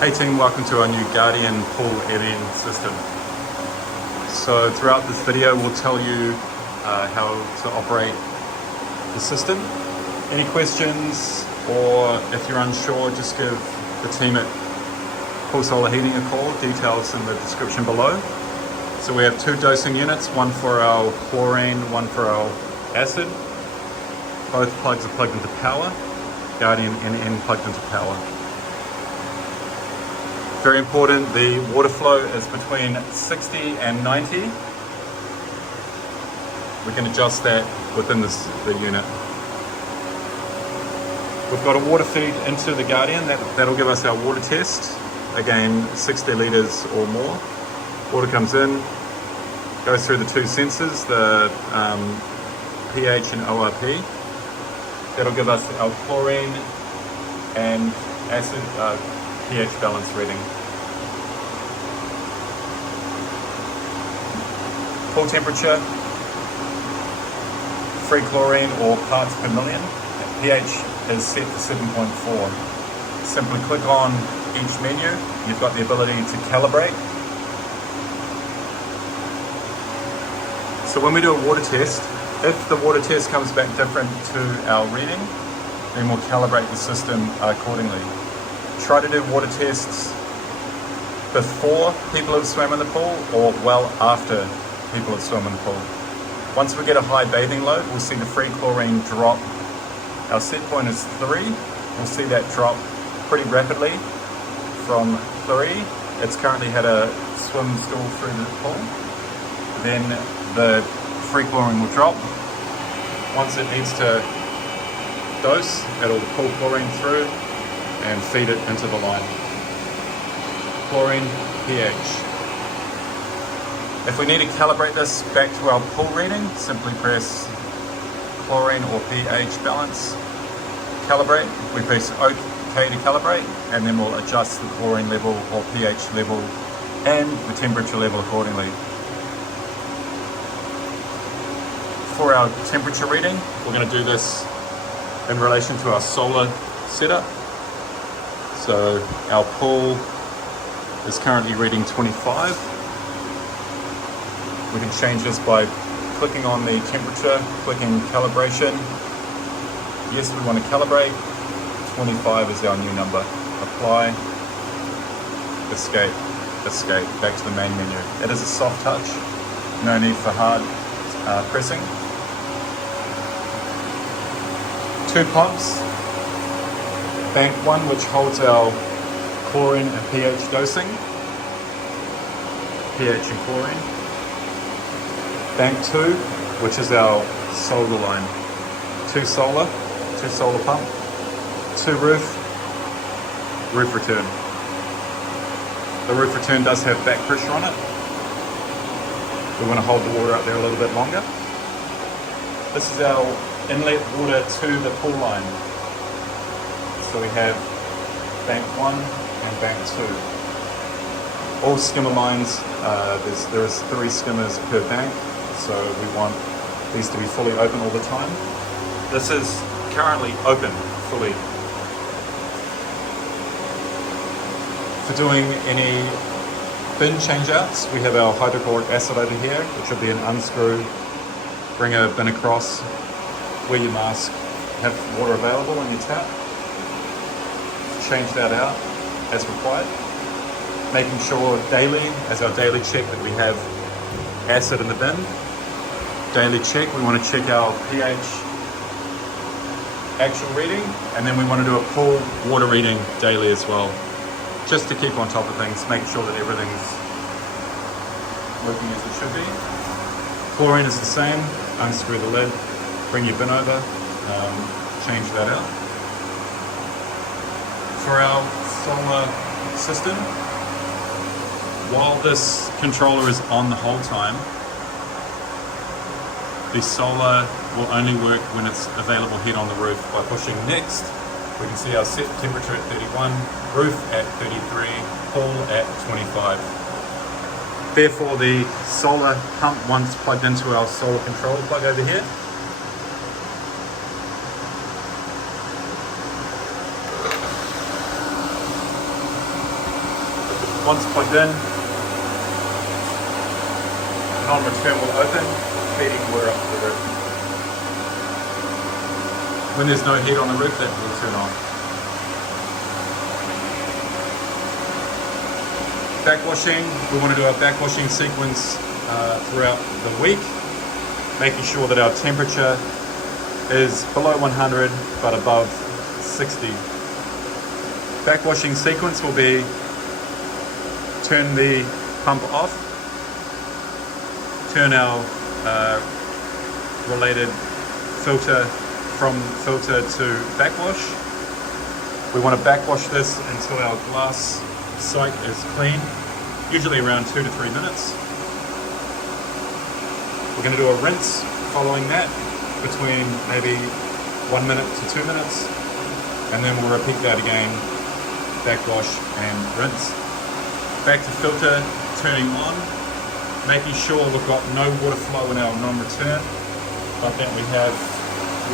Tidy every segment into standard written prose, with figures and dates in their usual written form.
Hey team, welcome to our new Guardian pool air-in system. So throughout this video we'll tell you how to operate the system. Any questions, or if you're unsure, just give the team at Pool Solar Heating a call. Details in the description below. So we have two dosing units, one for our chlorine, one for our acid. Both plugs are plugged into power. Guardian NN plugged into power. Very important, the water flow is between 60 and 90. We can adjust that within the unit. We've got a water feed into the Guardian, that'll give us our water test. Again, 60 litres or more. Water comes in, goes through the two sensors, the pH and ORP. That'll give us our chlorine and acid pH balance reading. Pool temperature, free chlorine or parts per million. pH is set to 7.4. Simply click on each menu. You've got the ability to calibrate. So when we do a water test, if the water test comes back different to our reading, then we'll calibrate the system accordingly. Try to do water tests before people have swam in the pool or well after people have swum in the pool. Once we get a high bathing load, we'll see the free chlorine drop. Our set point is 3. We'll see that drop pretty rapidly from 3. It's currently had a swim school through the pool. Then the free chlorine will drop. Once it needs to dose, it'll pull chlorine through and feed it into the line. Chlorine, pH. If we need to calibrate this back to our pool reading, simply press chlorine or pH balance, calibrate. We press OK to calibrate, and then we'll adjust the chlorine level or pH level and the temperature level accordingly. For our temperature reading, we're going to do this in relation to our solar setup. So our pool is currently reading 25. We can change this by clicking on the temperature, clicking calibration. Yes, we want to calibrate. 25 is our new number. Apply, escape, escape, back to the main menu. It is a soft touch, no need for hard pressing. 2 pumps. Bank 1, which holds our chlorine and pH dosing. pH and chlorine. Bank 2, which is our solar line. 2 solar pump. 2 roof return. The roof return does have back pressure on it. We want to hold the water up there a little bit longer. This is our inlet water to the pool line. So we have bank 1 and bank 2. All skimmer lines, there is 3 skimmers per bank, so we want these to be fully open all the time. This is currently open fully. For doing any bin change-outs, we have our hydrochloric acid over here, which will be an unscrew, bring a bin across, wear your mask, have water available in your tap, change that out as required. Making sure daily, as our daily check, that we have acid in the bin. Daily check, we want to check our pH actual reading, and then we want to do a pool water reading daily as well. Just to keep on top of things, make sure that everything's working as it should be. Chlorine is the same, unscrew the lid, bring your bin over, change that out. For our solar system, while this controller is on the whole time, the solar will only work when it's available heat on the roof. By pushing next, we can see our set temperature at 31, roof at 33, pool at 25. Therefore, the solar pump, once plugged into our solar controller plug over here, Once plugged in, non-return will open, feeding water up to the roof. When there's no heat on the roof, that will turn on. Backwashing, we want to do our backwashing sequence throughout the week, making sure that our temperature is below 100 but above 60. Backwashing sequence will be turn the pump off, turn our related filter from filter to backwash. We want to backwash this until our glass sight is clean, usually around 2 to 3 minutes. We're going to do a rinse following that between maybe 1 minute to 2 minutes, and then we'll repeat that again, backwash and rinse. Back to filter, turning on, making sure we've got no water flow in our non-return, but that we have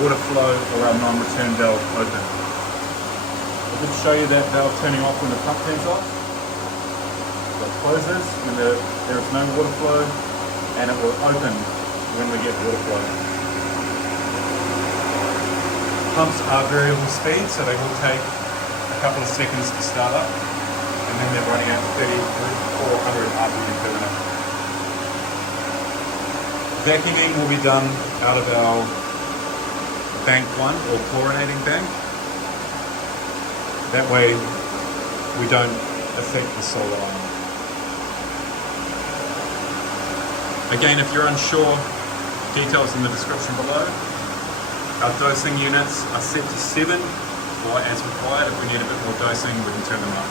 water flow or our non-return valve open. I'll just show you that valve turning off when the pump turns off. So it closes when there is no water flow, and it will open when we get water flow. Pumps are variable speed, so they will take a couple of seconds to start up, and then they're running at 3,400 RPM per minute. Vacuuming will be done out of our bank 1 or chlorinating bank. That way we don't affect the solar line. Again, if you're unsure, details in the description below. Our dosing units are set to 7, or as required, if we need a bit more dosing, we can turn them up.